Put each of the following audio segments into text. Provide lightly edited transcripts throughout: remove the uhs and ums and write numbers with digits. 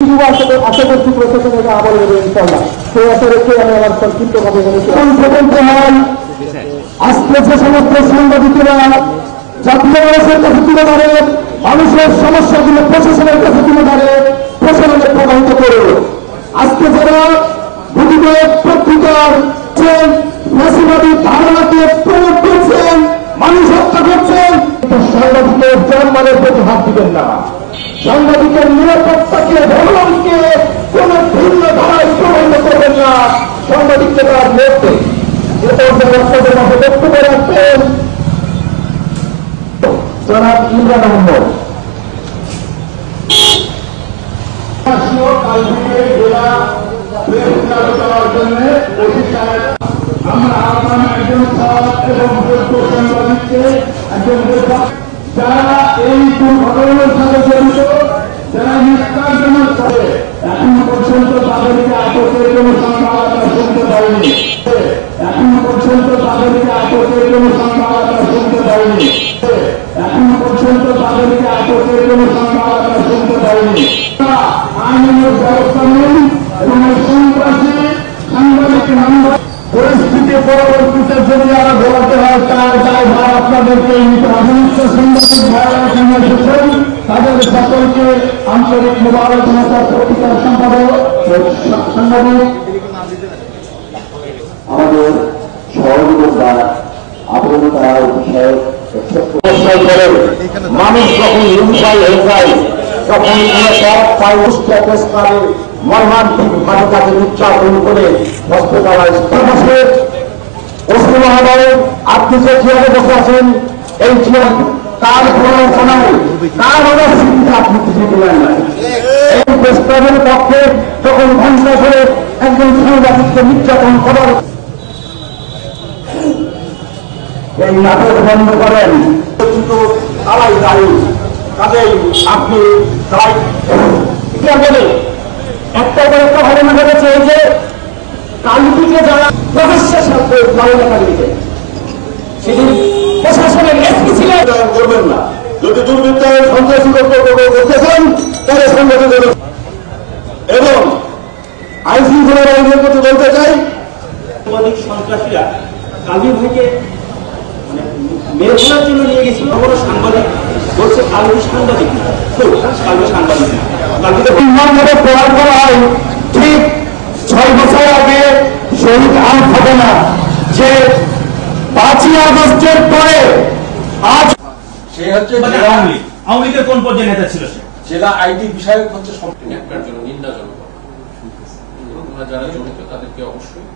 আশা করছি প্রশাসন এটা আমল নেবে ইনশাআল্লাহ। সেই আশা রেখে আমি আমার সংক্ষিপ্ত কথা বলেছি। আজকে যে সমস্ত সাংবাদিকেরা জাতীয় মানুষের কাছে তুলে ধরে, মানুষের সমস্যাগুলো প্রশাসনের কাছে তুলে ধরে, প্রশাসনকে প্রভাবিত করে, আজকে যারা ভূমিদের পত্রিকার ফাঁসিবাদী ধারণাকে প্রয়োগ করছেন, মানুষ হত্যা করছেন, সাংবাদিকের সম্মানের প্রতি হাত দিবেন না। সাংবাদিকের নিরাপত্তাকে, ভগবানকে কোন ভিন্ন ধারায় প্রভাবিত করবেন না। সাংবাদিককে তার মধ্যে বক্তব্য রাখবেন জনাব ইমরান আহমদ। আমরা একজন এবং সাংবাদিককে একজন যারা এই দুর্ঘটনার সাথে জড়িত, যারা নিষ্কাশনের করে এখন পর্যন্ত তাদেরকে আটকের কোন সংখ্যা আমরা শুনতে পাইনি। এখন পর্যন্ত তাদেরকে আটকের কোন সংখ্যা আমরা শুনতে পাইনি। এখন পর্যন্ত তাদেরকে আটকের কোন সংখ্যা আমরা শুনতে পাইনি। আইনের ব্যবস্থা নেই এবং সন্ত্রাসী সাংবাদিক নাম্বার পরিস্থিতি পরবর্তীতে যদি যারা ঘোরাতে হয় তার দায়ভার আপনাদেরকে নিতে হবে। সাংবাদিক ভাইরা এখানে এসেছেন, তাদের সকলকে আন্তরিক মোবারকবাদ। পত্রিকার সম্পাদক সাংবাদিক আমাদের সহযোগিতা আবরণতা বিষয়ে মানুষ যখন হিংসায় হয়ে যায়, তখন মর্মান্তিক ভাবে তাকে নির্যাতন করে হসপিটালাইজ করে। ওসমান মহোদয়, আপনি যে চেয়ারে বসে আছেন, এই চেয়ার তার প্রণয় তার অবস্থিতিতে আপনি কিছু দিলেন না। এই প্রস্তাবের পক্ষে তখন ঘন্টা করে একজন সাংবাদিককে নির্যাতন করার এই নাটক বন্ধ করেন, কিন্তু তারাই দায়ী। কাজেই আপনি বলে একটা ঘটনা ঘটেছে, এই যে কালপিকে যারা প্রকাশ্যের সাথে কালপিকে সেদিন প্রশাসনের এসপি ছিলেন, করবেন না। যদি দুর্বৃত্ত সন্ত্রাসী করতেছেন তাহলে সংগঠিত এবং আইনশৃঙ্খলা আইনের প্রতি বলতে চাই, সন্ত্রাসীরা কালবি ভাইকে মেরে ফেলার জন্য নিয়ে গেছিল। কোনো সাংবাদিক বলছে কালবি সাংবাদিক, কালবি সাংবাদিক কালবিতে প্রহার করা হয়। ঠিক 6 বছর আগে শহীদ আম হবে না, যে 5ই আগস্টের পরে আজ সে হচ্ছে আওয়ামী লীগের কোন পর্যায়ে নেতা ছিল? সে জেলা আইটি বিষয়ক হচ্ছে একটার জন্য নিন্দাজনক। যারা জড়িত তাদেরকে অবশ্যই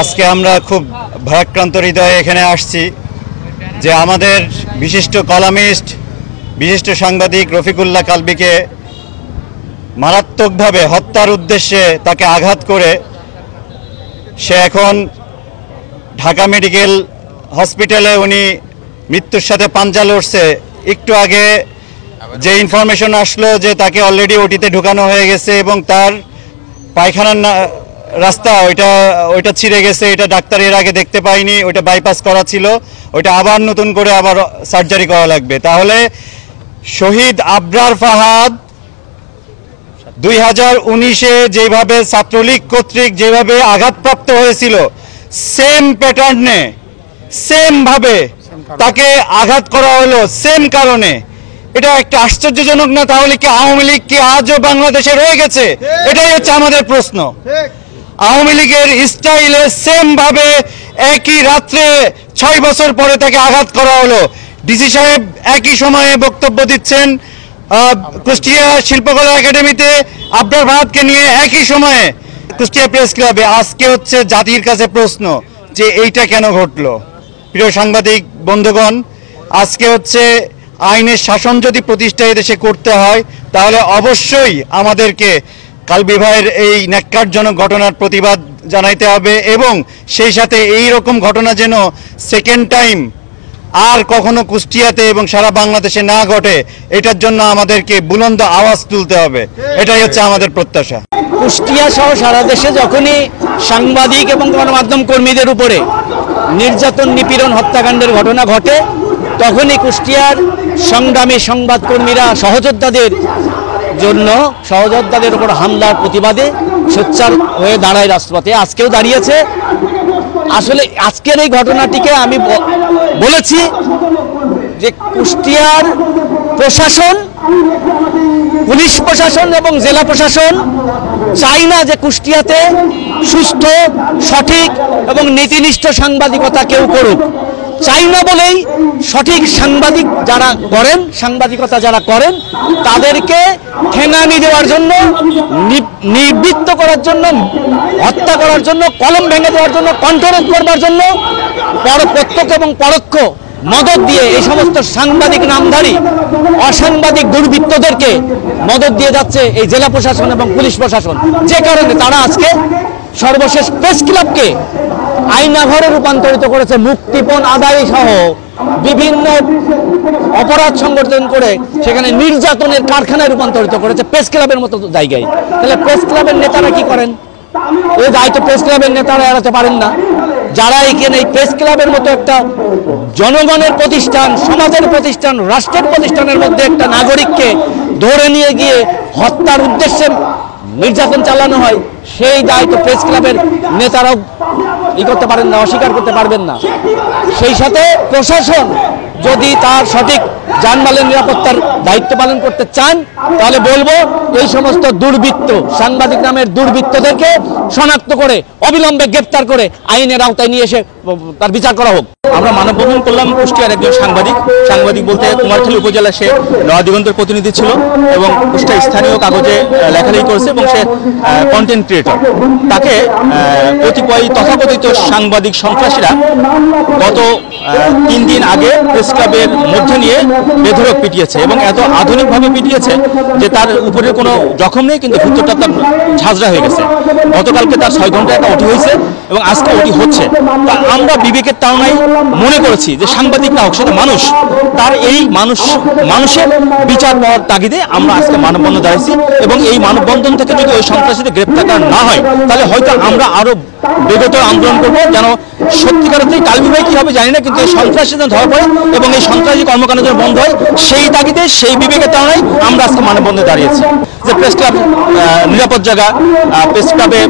আজকে আমরা খুব ভারাক্রান্ত হৃদয়ে এখানে আসছি যে আমাদের বিশিষ্ট কলামিস্ট, বিশিষ্ট সাংবাদিক রফিকুল্লাহ কালবিকে মারাত্মকভাবে হত্যার উদ্দেশ্যে তাকে আঘাত করে সে এখন ঢাকা মেডিকেল হসপিটালে উনি মৃত্যুর সাথে পাঞ্জা লড়ছে। একটু আগে যে ইনফরমেশন আসলো যে তাকে অলরেডি ওটিতে ঢুকানো হয়ে গেছে এবং তার পায়খানার রাস্তা ওইটা ছিঁড়ে গেছে। এটা ডাক্তার এর আগে দেখতে পাইনি, ওইটা বাইপাস করা ছিল, ওইটা আবার নতুন করে আবার সার্জারি করা লাগবে। তাহলে শহীদ আবরার ফাহাদ 2019-এ যেভাবে ছাত্রলীগ কর্তৃক যেভাবে আঘাতপ্রাপ্ত হয়েছিল, সেম প্যাটার্নে সেম ভাবে তাকে আঘাত করা হলো, সেম কারণে। এটা একটা আশ্চর্যজনক না? তাহলে কি আওয়ামী লীগ কি আজও বাংলাদেশে রয়ে গেছে? এটাই হচ্ছে আমাদের প্রশ্ন। আওয়ামী লীগের স্টাইলে সেম ভাবে একই রাত্রে 6 বছর পরে তাকে আঘাত করা হলো। ডিসি সাহেব একই সময়ে বক্তব্য দিচ্ছেন কুষ্টিয়া শিল্পকলা একাডেমিতে আবরার ফাহাদকে নিয়ে, একই সময়ে কুষ্টিয়া প্রেস ক্লাবে। আজকে হচ্ছে জাতির কাছে প্রশ্ন যে এইটা কেন ঘটলো? প্রিয় সাংবাদিক বন্ধুগণ, আজকে হচ্ছে আইনের শাসন যদি প্রতিষ্ঠা এদেশে করতে হয়, তাহলে অবশ্যই আমাদেরকে কালবি ভাইয়ের এই ন্যাক্কারজনক ঘটনার প্রতিবাদ জানাইতে হবে এবং সেই সাথে এই রকম ঘটনা যেন সেকেন্ড টাইম আর কখনো কুষ্টিয়াতে এবং সারা বাংলাদেশে না ঘটে, এটার জন্য আমাদেরকে বুলন্দ আওয়াজ তুলতে হবে। এটাই হচ্ছে আমাদের প্রত্যাশা। কুষ্টিয়া সহ সারা দেশে যখনই সাংবাদিক এবং গণমাধ্যম কর্মীদের উপরে নির্যাতন, নিপীড়ন, হত্যাকাণ্ডের ঘটনা ঘটে, তখনই কুষ্টিয়ার সংগ্রামী সংবাদকর্মীরা সহযোদ্ধাদের উপর হামলার প্রতিবাদে সোচ্চার হয়ে দাঁড়ায় রাজপথে। আজকেও দাঁড়িয়েছে। আসলে আজকের এই ঘটনাটিকে আমি বলেছি যে কুষ্টিয়ার প্রশাসন, পুলিশ প্রশাসন এবং জেলা প্রশাসন চাই না যে কুষ্টিয়াতে সুস্থ, সঠিক এবং নীতিনিষ্ঠ সাংবাদিকতা কেউ করুক। চাই না বলেই সঠিক সাংবাদিকতা যারা করেন তাদেরকে ঠেঙানি দেওয়ার জন্য, নিবৃত্ত করার জন্য, হত্যা করার জন্য, কলম ভেঙে দেওয়ার জন্য, কণ্ঠরোধ করবার জন্য প্রত্যক্ষ এবং পরোক্ষ মদত দিয়ে এই সমস্ত সাংবাদিক নামধারী অসাংবাদিক দুর্বৃত্তদেরকে মদত দিয়ে যাচ্ছে এই জেলা প্রশাসন এবং পুলিশ প্রশাসন। যে কারণে তারা আজকে সর্বশেষ প্রেস ক্লাবকে আয়নাঘরে রূপান্তরিত করেছে, মুক্তিপণ আদায় সহ বিভিন্ন অপরাধ সংগঠন করে সেখানে নির্যাতনের কারখানায় রূপান্তরিত করেছে, প্রেস ক্লাবের মতো জায়গায়। তাহলে প্রেস ক্লাবের নেতারা কি করেন? ওই দায়িত্ব প্রেস ক্লাবের নেতারা এড়াতে পারেন না। যারা এখানে এই প্রেস ক্লাবের মতো একটা জনগণের প্রতিষ্ঠান, সমাজের প্রতিষ্ঠান, রাষ্ট্রের প্রতিষ্ঠানের মধ্যে একটা নাগরিককে ধরে নিয়ে গিয়ে হত্যার উদ্দেশ্যে নির্যাতন চালানো হয়, সেই দায়িত্ব প্রেস ক্লাবের নেতারাও করতে পারেন না, অস্বীকার করতে পারবেন না। সেই সাথে প্রশাসন যদি তার সঠিক জানমালের নিরাপত্তার দায়িত্ব পালন করতে চান, তাহলে বলবো এই সমস্ত দুর্বৃত্ত, সাংবাদিক নামের দুর্বৃত্তদেরকে শনাক্ত করে অবিলম্বে গ্রেপ্তার করে আইনের আওতায় নিয়ে এসে তার বিচার করা হোক। আমরা মানববন্ধন করলাম কুষ্টিয়ার একজন সাংবাদিক বলতে কুমারখালী উপজেলা, সে নয়া দিগন্তের প্রতিনিধি ছিল এবং কুষ্টিয়া স্থানীয় কাগজে লেখালেখি করেছে এবং সে কন্টেন্ট ক্রিয়েটর। তাকে কতিপয় তথাকথিত সাংবাদিক সন্ত্রাসীরা গত 3 দিন আগে প্রেস ক্লাবের মধ্যে নিয়ে বেধড়ক পিটিয়েছে এবং এত আধুনিকভাবে পিটিয়েছে যে তার উপরে কোনো জখম নেই, কিন্তু ভিতরটা তার ঝাঁঝরা হয়ে গেছে। গতকালকে তার 6 ঘন্টা একটা ওটি হয়েছে এবং আজকে ওটি হচ্ছে। তা আমরা বিবেকের তাড়নায় মনে করেছি যে সাংবাদিক না হোক, সেটা মানুষ, তার এই মানুষের বিচার পাওয়ার তাগিদে আমরা আজকে মানববন্ধন দাঁড়িয়েছি এবং এই মানববন্ধন থেকে যদি ওই সন্ত্রাসীদের গ্রেপ্তার করা না হয়, তাহলে হয়তো আমরা আরো বিগত আন্দোলন করবো, যেন সত্যিকার অর্থেই কালবি ভাই কি হবে জানি না, কিন্তু এই সন্ত্রাসী যেন ধরা পড়ে এবং এই সন্ত্রাসী কর্মকাণ্ড যেন বন্ধ হয়, সেই তাগিদে, সেই বিবেকের তাড়নায় আমরা আজকে মানববন্ধনে দাঁড়িয়েছি। যে প্রেস ক্লাব নিরাপদ জায়গা, প্রেস ক্লাবে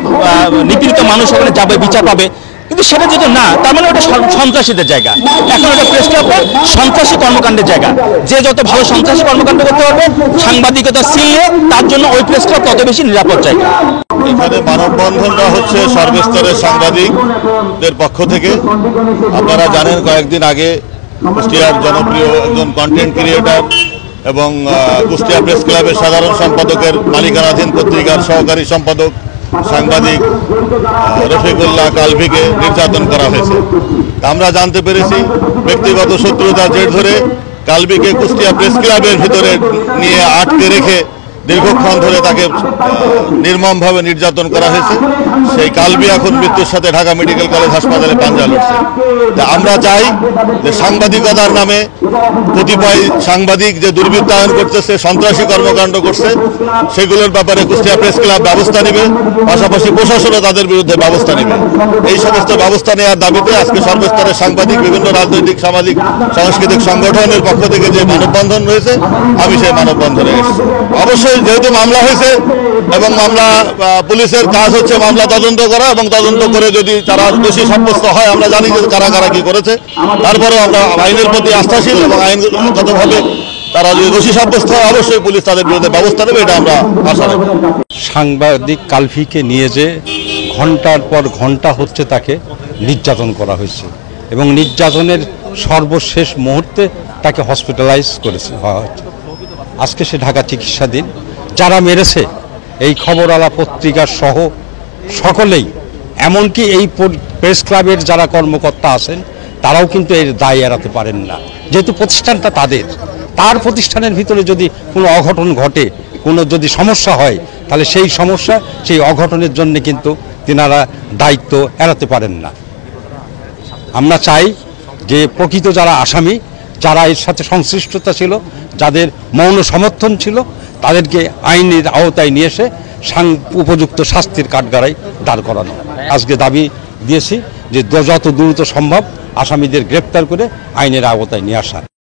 নিপীড়িত মানুষ ওখানে যাবে, বিচার পাবে, কিন্তু সেটা যদি না, তার মানে ওটা সন্ত্রাসীদের জায়গা। এখন ওটা প্রেস ক্লাবটা সন্ত্রাসী কর্মকাণ্ডের জায়গা। যে যত ভালো সন্ত্রাসী কর্মকাণ্ড করতে পারবে, সাংবাদিকতা চিনলে তার জন্য ওই প্রেস ক্লাব তত বেশি নিরাপদ জায়গা। এখানে মানববন্ধনটা হচ্ছে সর্বস্তরের সাংবাদিকদের পক্ষ থেকে। আপনারা জানেন কয়েকদিন আগে কুষ্টিয়ার জনপ্রিয় একজন কন্টেন্ট ক্রিয়েটর এবং কুষ্টিয়া প্রেস ক্লাবের সাধারণ সম্পাদকের মালিকানাধীন পত্রিকার সহকারী সম্পাদক সাংবাদিক রফিকুল্লাহ কালভিকে নির্যাতন করা হয়েছে। আমরা জানতে পেরেছি ব্যক্তিগত শত্রুতার জের ধরে কালভিকে কুষ্টিয়া প্রেস ক্লাবের ভিতরে নিয়ে আটকে রেখে দীর্ঘক্ষণ ধরে তাকে নির্মমভাবে নির্যাতন করা হয়েছে। সেই কালবি এখন মৃত্যুর সাথে ঢাকা মেডিকেল কলেজ হাসপাতালে পাঞ্জা লড়ছে। আমরা চাই যে সাংবাদিকতার নামে কতিপয় সাংবাদিক যে দুর্বৃত্তায়ন করতেছে, সন্ত্রাসী কর্মকাণ্ড করছে, সেগুলোর ব্যাপারে কুষ্টিয়া প্রেস ক্লাব ব্যবস্থা নেবে, পাশাপাশি প্রশাসনও তাদের বিরুদ্ধে ব্যবস্থা নেবে। এই সমস্ত ব্যবস্থা নেওয়ার দাবিতে আজকে সর্বস্তরের সাংবাদিক, বিভিন্ন রাজনৈতিক, সামাজিক, সাংস্কৃতিক সংগঠনের পক্ষ থেকে যে মানববন্ধন রয়েছে, আমি সেই মানববন্ধনে এসেছি। অবশ্যই যেহেতু মামলা হয়েছে এবং মামলা পুলিশের কাজ হচ্ছে মামলা তদন্ত করা, এবং তদন্ত করে যদি তারা দোষী সাব্যস্ত হয়, আমরা জানি যে কারা কারা কি করেছে, তারপরেও আমরা আইনের প্রতি আস্থাশীল এবং আইনগতভাবে তারা যদি দোষী সাব্যস্ত হয় অবশ্যই পুলিশ তাদের বিরুদ্ধে ব্যবস্থা নেবে, এটা আমরা আশা রাখি। সাংবাদিক কালভিকে নিয়ে যে ঘন্টার পর ঘন্টা হচ্ছে তাকে নির্যাতন করা হয়েছে এবং নির্যাতনের সর্বশেষ মুহূর্তে তাকে হসপিটালাইজ করেছে হয়েছে। আজকে সে ঢাকা চিকিৎসাধীন। যারা মেরেছে এই খবরওয়ালা পত্রিকার সহ সকলেই, এমনকি এই প্রেস ক্লাবের যারা কর্মকর্তা আছেন তারাও কিন্তু এর দায় এড়াতে পারেন না, যেহেতু প্রতিষ্ঠানটা তার প্রতিষ্ঠানের ভিতরে যদি কোনো অঘটন ঘটে, কোনো যদি সমস্যা হয়, তাহলে সেই সমস্যা, সেই অঘটনের জন্য কিন্তু তিনারা দায়িত্ব এড়াতে পারেন না। আমরা চাই যে প্রকৃত যারা আসামি, যারা এর সাথে সংশ্লিষ্টতা ছিল, যাদের মৌন সমর্থন ছিল, তাদেরকে আইনের আওতায় নিয়ে এসে উপযুক্ত শাস্তির কাঠগড়ায় দাঁড় করানো। আজকে দাবি দিয়েছি যে যত দ্রুত সম্ভব আসামিদের গ্রেপ্তার করে আইনের আওতায় নিয়ে আসা।